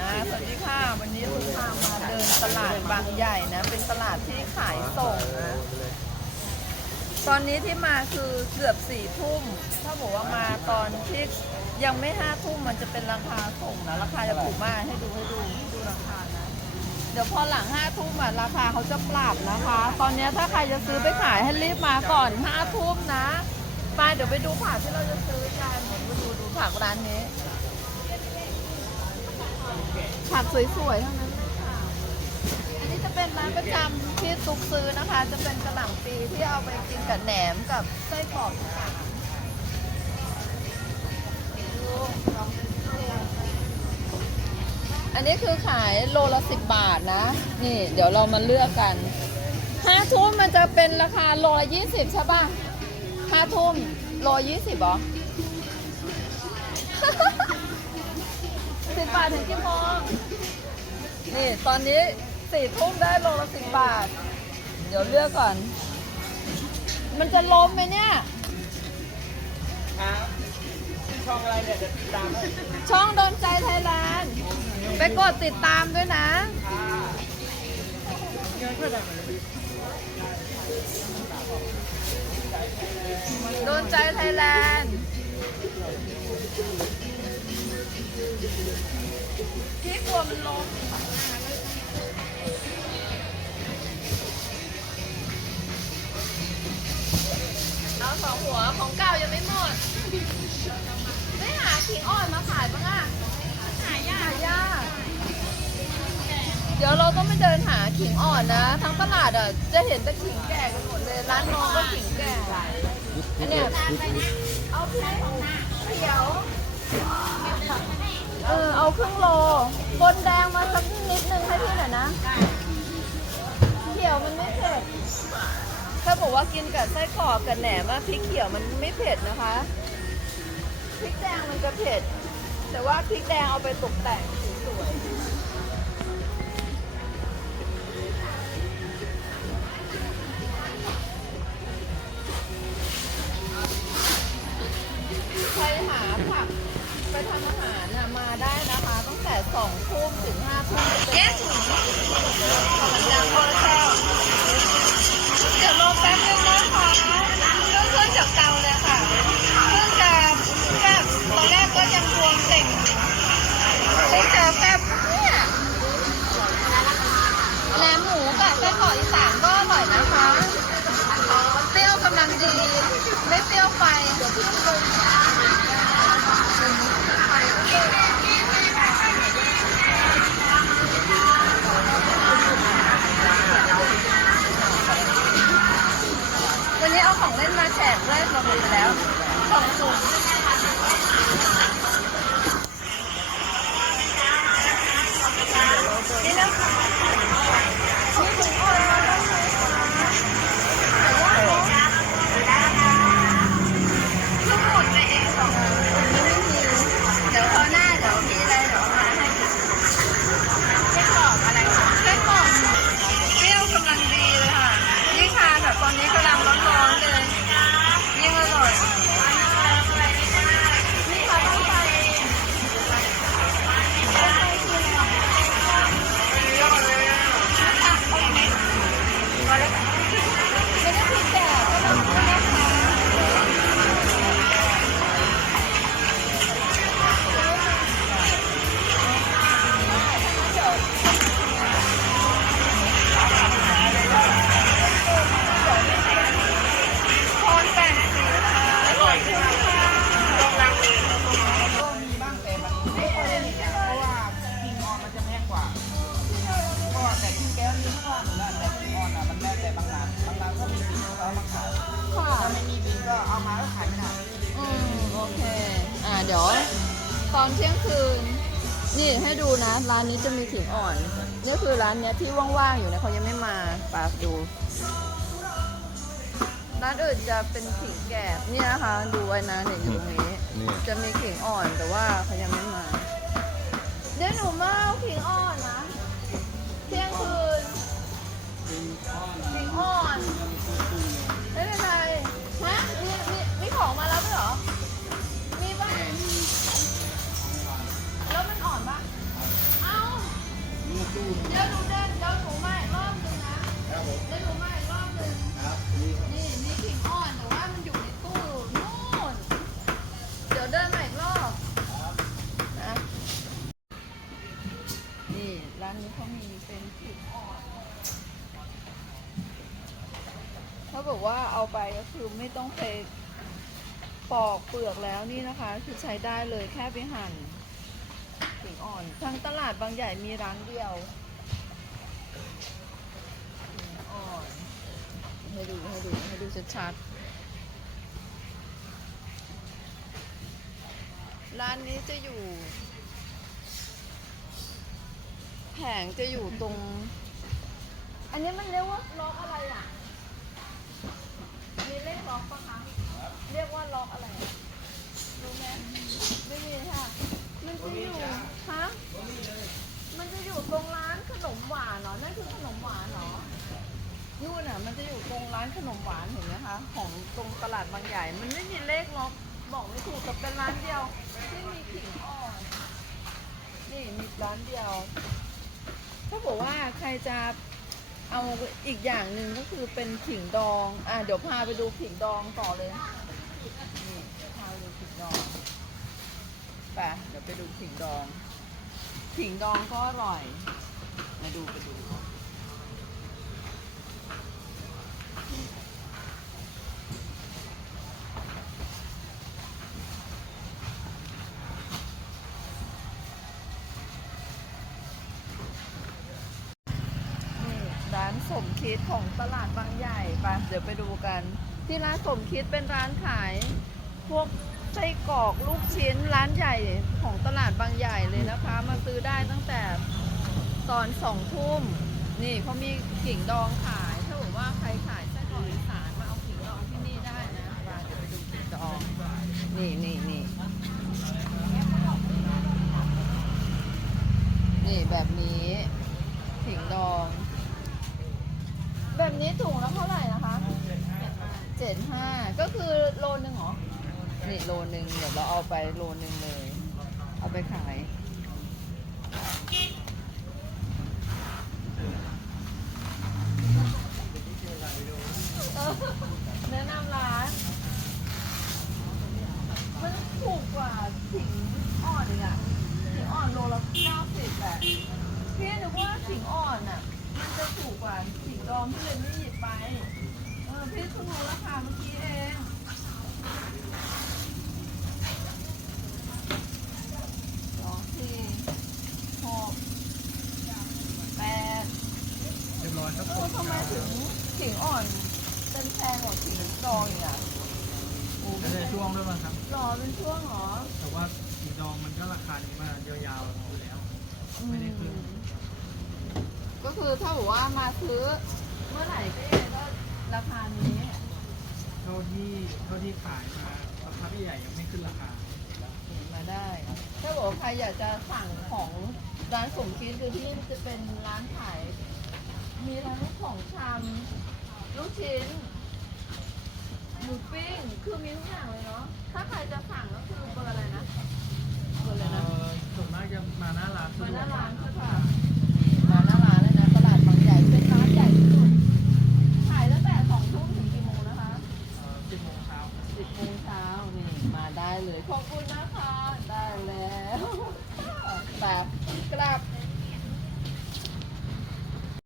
นะสวัสดีค่ะ วันนี้ลุงพามาเดินตลาดบางใหญ่นะ เป็นตลาดที่ขายส่งนะ ตอนนี้ที่มาคือเกือบสี่ทุ่ม ถ้าบอกว่ามาตอนที่ยังไม่ห้าทุ่มมันจะเป็นราคาส่งนะ ราคาจะถูกมากให้ดูให้ดูให้ดูราคานะ เดี๋ยวพอหลังห้าทุ่มอะราคาเขาจะปรับนะคะ ตอนนี้ถ้าใครจะซื้อไปขายให้รีบมาก่อนห้าทุ่มนะไปเดี๋ยวไปดูผักที่เราจะซื้อกันเดี๋ยวไปดูดูผักร้านนี้ ผักสวยๆทั้งนั้นเลยค่ะอันนี้จะเป็นร้านประจำที่ตุกซื้อนะคะ จะเป็นกระหล่ำปีที่เอาไปกินกับแหนมกับไส้กรอกต่างอันนี้คือขายโลละสิบบาทนะ นี่ เดี๋ยวเรามาเลือกกันห้าทุ่มมันจะเป็นราคาโลละยี่สิบใช่ป่ะห้าทุ่มโลยี่สิบเหรอ สิบบาทถึงกี่โมงนี่ตอนนี้สี่ทุ่มได้โลละสิบบาท เดี๋ยวเลือกก่อน มันจะล้มไหมเนี่ย ครับช่องอะไรเนี่ยเดี๋ยวติดตามให้ช่องโดนใจไทยแลนด์ไปกดติดตามด้วยนะ ค่ะเงินเท่าไหร่มันโดนใจไทยแลนด์ พี่กลัวมันล้มเอาสองหัวของเก่ายังไม่หมด ไม่หาขิงอ่อนมาขายบ้างอะหายากยาก เดี๋ยวเราต้องไปเดินหาขิงอ่อนนะ ทั้งตลาดอะ จะเห็นแต่ขิงแก่กันหมดเลย ร้านน้องก็ขิงแก่อันเนี้ยเอาพริกเขียว เอาครึ่งโล บนแดงมาสักนิดนึงให้พี่หน่อยนะเขียวมันไม่เผ็ด ถ้าบอกว่ากินกับไส้กรอกกับแหนมอะพริกเขียวมันไม่เผ็ดนะคะ พริกแดงมันจะเผ็ด แต่ว่าพริกแดงเอาไปตกแต่งสวยๆ นี้เอาของเล่นมาแจกด้วยเราลืมแล้วของสูงนี่นะคะ อนเที่ยงคืน นี่ให้ดูนะ ร้านนี้จะมีขิงอ่อน นี่คือร้านเนี้ยที่ว่างๆอยู่นะเขายังไม่มาปาดู ร้านอื่นจะเป็นขิงแก่เนี่ยนะคะ ดูไว้นะเนี่ยอยู่ตรงนี้ นี่ จะมีขิงอ่อนแต่ว่าเขายังไม่มา เดี๋ยวหนูมาเอาขิงอ่อนนะ เที่ยงคืน เขาบอกว่าเอาไปก็คือไม่ต้องไปปอกเปลือกแล้วนี่นะคะ คือใช้ได้เลยแค่ไปหั่นขิงอ่อนทั้งตลาดบางใหญ่มีร้านเดียวขิงอ่อนให้ดูให้ดูให้ดูชัดๆร้านนี้จะอยู่ แผงจะอยู่ตรง อันนี้มันเรียกว่าล็อกอะไรอะ มีเลขล็อกปะคะเรียกว่าล็อกอะไรอะรู้ไหมไม่มีค่ะ มันจะอยู่ฮะมันจะอยู่ตรงร้านขนมหวานเหรอนั่นคือขนมหวานเหรอนู่นอะ มันจะอยู่ตรงร้านขนมหวานเห็นไหมคะ ของตรงตลาดบางใหญ่ มันไม่มีเลขล็อกบอกไม่ถูกกับเป็นร้านเดียวที่มีขิงอ่อนนี่มีร้านเดียวถ้าบอกว่าใครจะ เอาอีกอย่างหนึ่งก็คือเป็นขิงดอง อะเดี๋ยวพาไปดูขิงดองต่อเลยนี่พาไปดูขิงดองไปเดี๋ยวไปดูขิงดอง ขิงดองก็อร่อย มาดูไปดู นี่ร้าน สมคิดของตลาดบางใหญ่ไปเดี๋ยวไปดูกัน ที่ร้านสมคิดเป็นร้านขาย พวกไส้กรอกลูกชิ้นร้านใหญ่ของตลาดบางใหญ่เลยนะคะ มาซื้อได้ตั้งแต่ตอนสองทุ่มนี่เขามีขิงดองขาย ถ้าบอกว่าใครขายไส้กรอกอีสานมาเอาขิงดองที่นี่ได้นะมาเดี๋ยวไปดูขิงดอง นี่นี่นี่นี่แบบนี้ขิงดอง นี้ถุงละเท่าไหร่นะคะเจ็ดห้าก็คือโลนึงเหรอนี่โลนึงเดี๋ยวเราเอาไปโลนึงเลย เอาไปขายเออแนะนำร้าน มันถูกกว่าขิงอ่อนอีกอะขิงอ่อนโลละเก้าสิบแหละพี่นึกว่าขิงอ่อนอะมันจะถูกกว่าขิงด องที่เลยไม่หยิบไป เออพี่เพิ่งรู้ราคาเมื่อกี้เองสองสี่หกแปดเรียบร้อยครับเออทำไมถึงขิงอ่อนเป็นแพงกว่าขิงดองอีกอะโอ้แล้วในช่วงด้วยมั้งครับ รอเป็นช่วงเหรอ แต่ว่าสีดองมันก็ราคานี้มายาวๆอยู่แล้ว ไม่ได้ขึ้น ก็คือถ้าบอกว่ามาซื้อ เมื่อไหร่ก็ยังไงก็ราคานี้ เท่าที่เท่าที่ขายมาราคาพี่ใหญ่ยังไม่ขึ้นราคา มาได้ ถ้าบอกว่าใครอยากจะสั่งของร้านสมคิดคือที่นี่จะเป็นร้านขาย มีทั้งของชำลูกชิ้น หมูปิ้ง คือมีทุกอย่างเลยเนาะ ถ้าใครจะสั่งก็คือเบอร์อะไรนะ เบอร์อะไรเอ่นะอส่วนมากจะมาหน้าร้านมาหน้าร้านสะใช่ดวกปะ